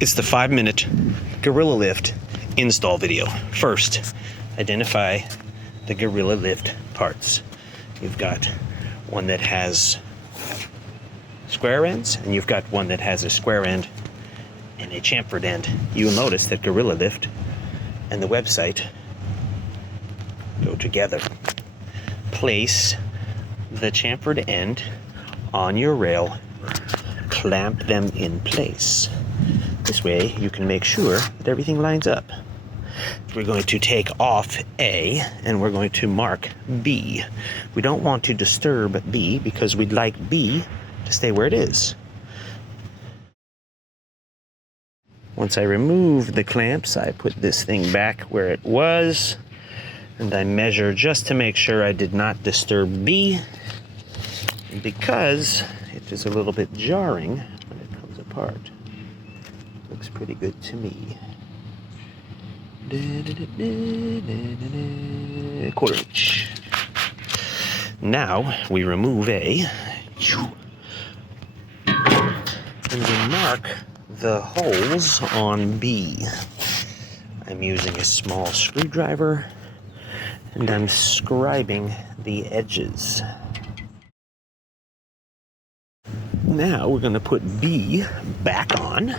It's the 5-minute Gorilla Lift install video. First, identify the Gorilla Lift parts. You've got one that has square ends, and you've got one that has a square end and a chamfered end. You'll notice that Gorilla Lift and the website go together. Place the chamfered end on your rail, clamp them in place. This way you can make sure that everything lines up. We're going to take off A and we're going to mark B. We don't want to disturb B because we'd like B to stay where it is. Once I remove the clamps, I put this thing back where it was, and I measure just to make sure I did not disturb B, because it is a little bit jarring when it comes apart. Looks pretty good to me. Quarter inch. Now we remove A, and we mark the holes on B. I'm using a small screwdriver, and I'm scribing the edges. Now we're going to put B back on.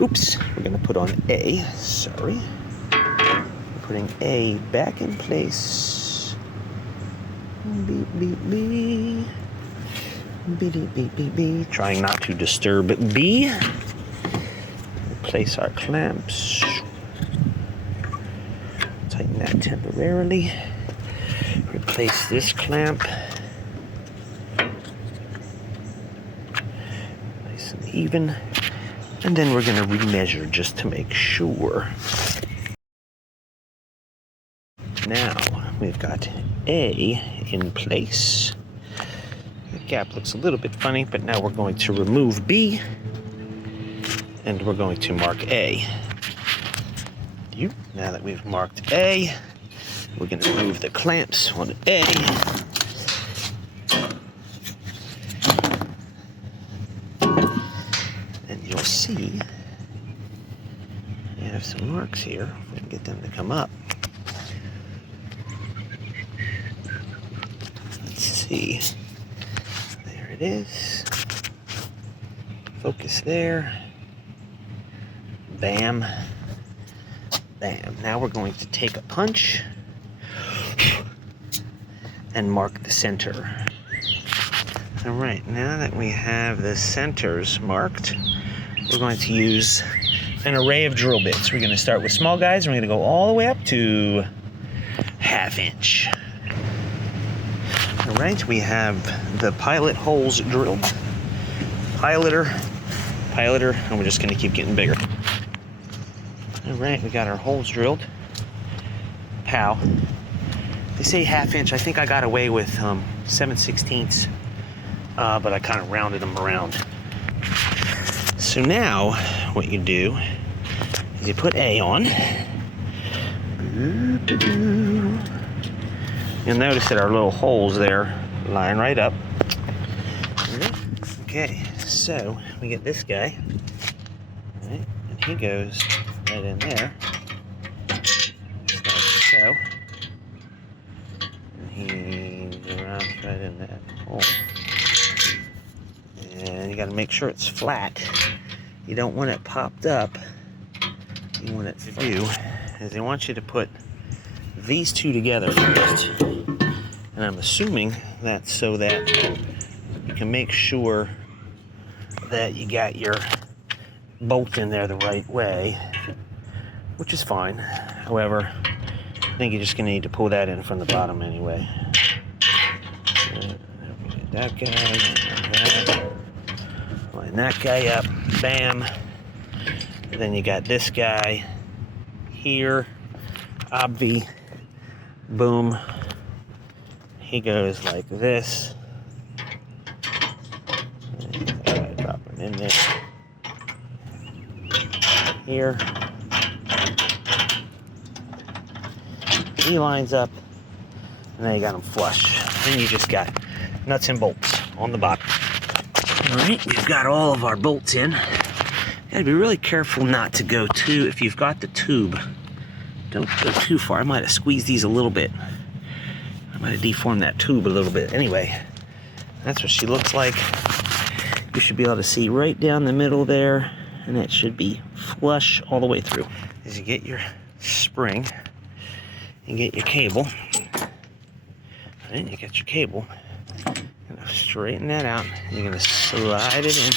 Oops, we're going to put on A, sorry. We're putting A back in place. Beep, beep, beep. Beep, beep, beep, beep, beep. Trying not to disturb B. Place our clamps. Tighten that temporarily. Replace this clamp. Nice and even. And then we're going to remeasure just to make sure. Now we've got A in place. The gap looks a little bit funny, but now we're going to remove B and we're going to mark A. Now that we've marked A, we're going to remove the clamps on A. And you'll see you have some marks here. If we can get them to come up. Let's see. There it is. Focus there. Bam. Bam. Now we're going to take a punch and mark the center. All right, now that we have the centers marked, we're going to use an array of drill bits. We're going to start with small guys, and we're going to go all the way up to 1/2 inch. All right, we have the pilot holes drilled. Piloter, and we're just going to keep getting bigger. All right, we got our holes drilled. Pow. They say 1/2 inch. I think I got away with 7/16, but I kind of rounded them around. So now, what you do is you put A on. You'll notice that our little holes there line right up. Okay, so we get this guy, right, and he goes right in there, like so, and he drops right in that hole. And you got to make sure it's flat. You don't want it popped up. You want it to do is they want you to put these two together first. And I'm assuming that's so that you can make sure that you got your bolt in there the right way, which is fine. However, I think you're just going to need to pull that in from the bottom anyway. That guy, line that guy up, bam. And then you got this guy here, obvi, boom. He goes like this. And drop him in there. Here. He lines up, and then you got him flush. Then you just got nuts and bolts on the bottom. All right, we've got all of our bolts in, Gotta be really careful not to go too, if you've got the tube, don't go too far. I might have squeezed these a little bit. I might have deformed that tube a little bit. Anyway, that's what she looks like. You should be able to see right down the middle there, and that should be flush all the way through. As you get your spring, you get your cable, and you get your cable. You're gonna straighten that out, and you're gonna slide it in.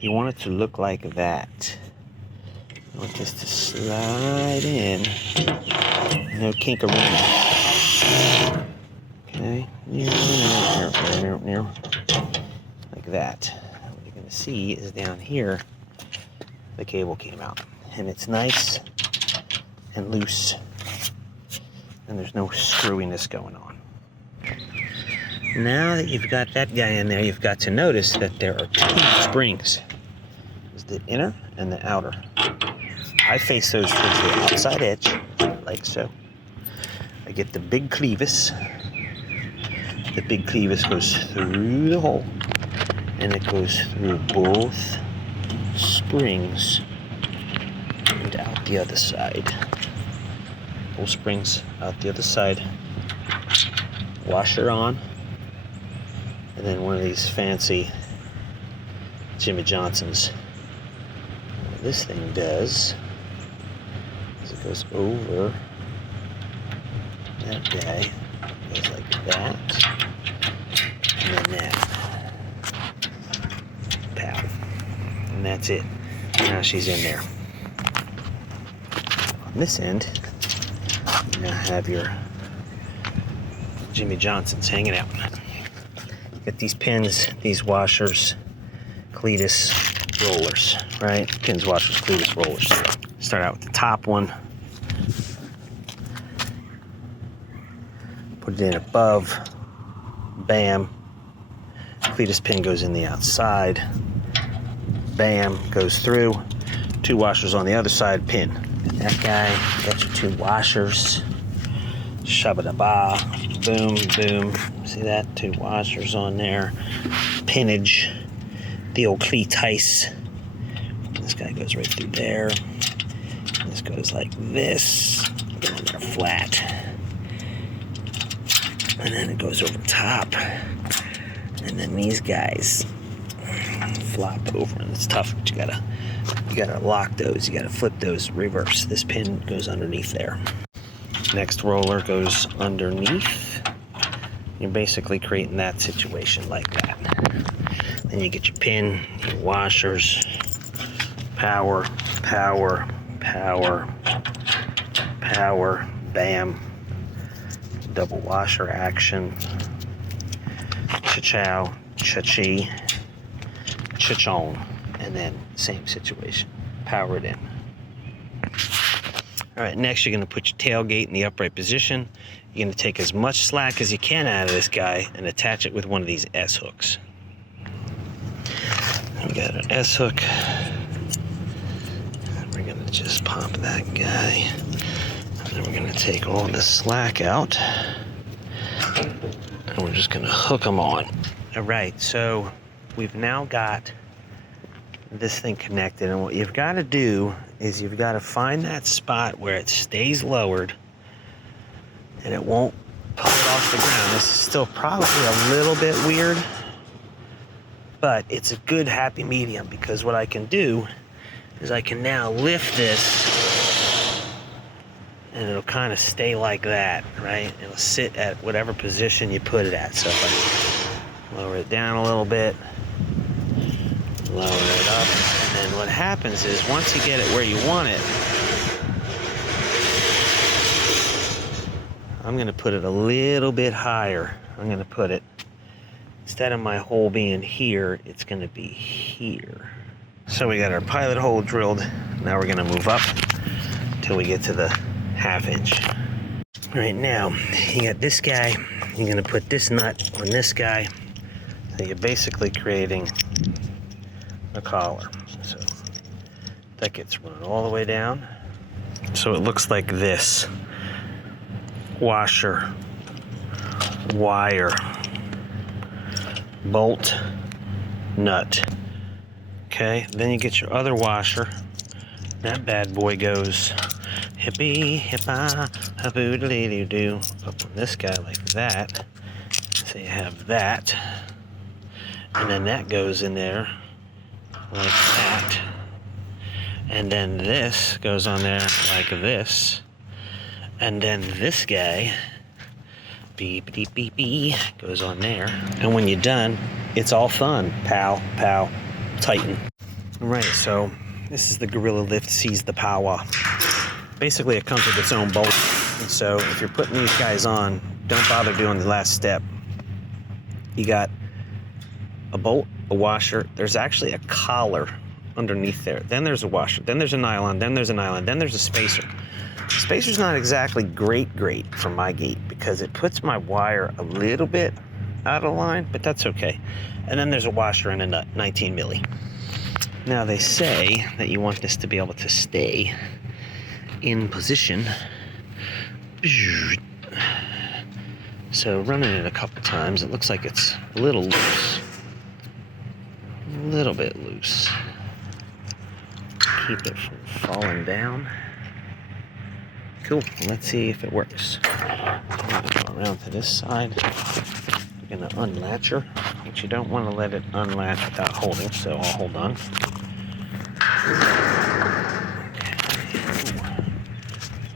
You want it to look like that. You want this to slide in. No kinkaroo. Okay. Like that. What you're going to see is down here, the cable came out. And it's nice and loose. And there's no screwiness going on. Now that you've got that guy in there, you've got to notice that there are two springs. There's the inner and the outer. I face those towards the outside edge, like so. I get the big clevis. The big clevis goes through the hole, and it goes through both springs and out the other side. Both springs out the other side. Washer on. And then one of these fancy Jimmy Johnsons. What this thing does is it goes over that guy, goes like that, and then that. Pow. And that's it. Now she's in there. On this end, you now have your Jimmy Johnsons hanging out. Get these pins, these washers, cletus, rollers, right? Pins, washers, cletus, rollers. Start out with the top one. Put it in above. Bam. Cletus pin goes in the outside. Bam, goes through. Two washers on the other side, pin. That guy, got your two washers. Shabba-da-ba. Boom, boom. See that? Two washers on there. Pinnage. The old cleatice. This guy goes right through there. This goes like this. Get in there flat. And then it goes over top. And then these guys flop over, and it's tough, but you gotta lock those. You gotta flip those reverse. This pin goes underneath there. Next roller goes underneath. You're basically creating that situation like that. Then you get your pin, your washers, power, power, power, power, bam, double washer action, cha-chow, cha-chi, cha-chong, and then same situation, power it in. All right, next you're gonna put your tailgate in the upright position. You're gonna take as much slack as you can out of this guy and attach it with one of these S-hooks. We got an S-hook. We're gonna just pop that guy. And then we're gonna take all the slack out. And we're just gonna hook them on. All right, so we've now got this thing connected, and what you've got to do is you've got to find that spot where it stays lowered and it won't pull it off the ground. This is still probably a little bit weird, but it's a good happy medium, because what I can do is I can now lift this and it'll kind of stay like that, right? It'll sit at whatever position you put it at. So if I lower it down a little bit, lower it up, and then what happens is once you get it where you want it, I'm gonna put it a little bit higher. I'm gonna put it, instead of my hole being here, it's gonna be here. So we got our pilot hole drilled. Now we're gonna move up till we get to the 1/2 inch. Right now, you got this guy. You're gonna put this nut on this guy. So you're basically creating a collar. So that gets run all the way down. So it looks like this. Washer, wire, bolt, nut. Okay, then you get your other washer. That bad boy goes hippie hippa haboodly doo. Up on this guy like that. So you have that, and then that goes in there like that, and then this goes on there like this, and then this guy beep beep beep beep goes on there, and when you're done, it's all fun. Pow pow, tighten. All right, so this is the Gorilla Lift Seize the Power. Basically, it comes with its own bolt, and so if you're putting these guys on, don't bother doing the last step. You got a bolt, a washer. There's actually a collar underneath there. Then there's a washer. Then there's a nylon. Then there's a nylon. Then there's a spacer. Spacer's not exactly great for my gait because it puts my wire a little bit out of line, but that's okay. And then there's a washer and a nut, 19 milli. Now they say that you want this to be able to stay in position. So running it a couple times, it looks like it's a little loose. A little bit loose. Keep it from falling down. Cool, let's see if it works. I'm gonna go around to this side. We're gonna unlatch her, but you don't want to let it unlatch without holding, so I'll hold on. Okay.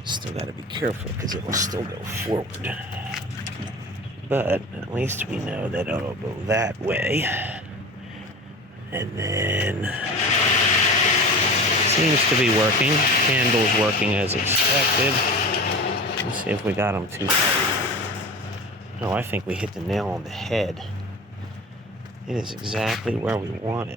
Still gotta be careful because it will still go forward. But at least we know that it'll go that way. And then seems to be working. Handle's working as expected. Let's see if we got them too tight. No, I think we hit the nail on the head. It is exactly where we want it.